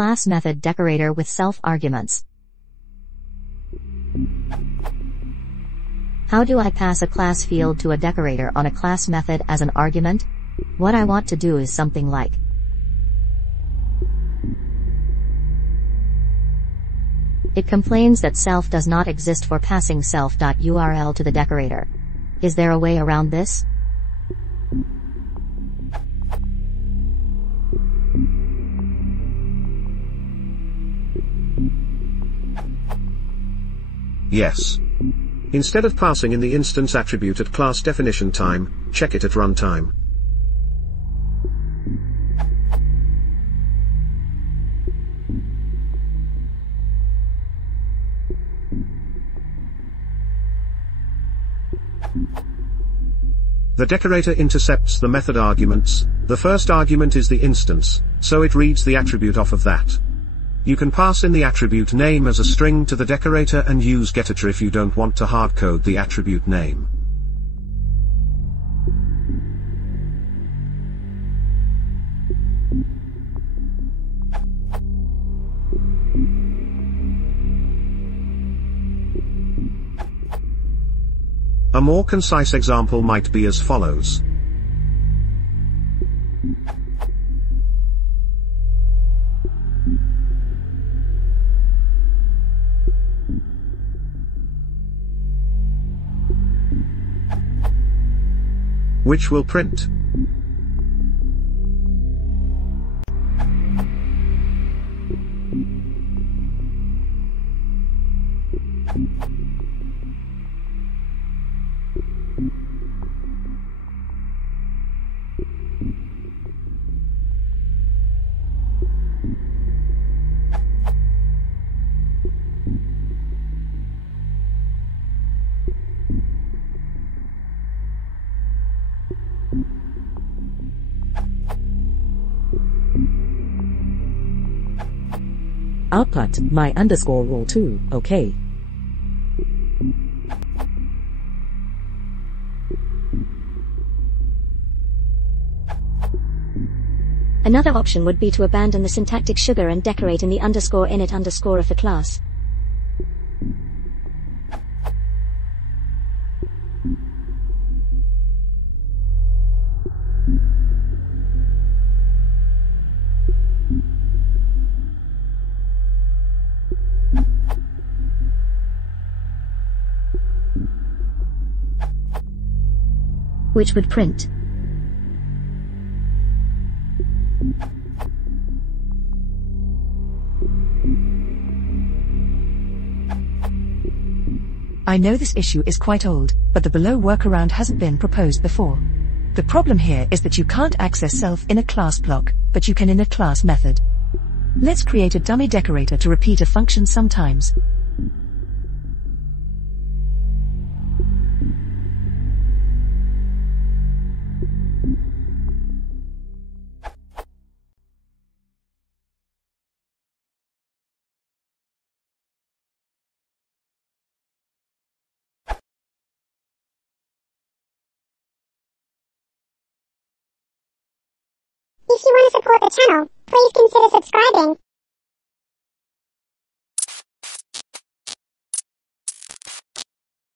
class method decorator with self-arguments. How do I pass a class field to a decorator on a class method as an argument? What I want to do is something like: it complains that self does not exist for passing self.url to the decorator. Is there a way around this? Yes. Instead of passing in the instance attribute at class definition time, check it at runtime. The decorator intercepts the method arguments. The first argument is the instance, so it reads the attribute off of that. You can pass in the attribute name as a string to the decorator and use getter if you don't want to hardcode the attribute name. A more concise example might be as follows. Which will print. Output my underscore rule 2, okay. Another option would be to abandon the syntactic sugar and decorate in the underscore init underscore of the class. Which would print. I know this issue is quite old, but the below workaround hasn't been proposed before. The problem here is that you can't access self in a class block, but you can in a class method. Let's create a dummy decorator to repeat a function sometimes. If you want to support the channel, please consider subscribing.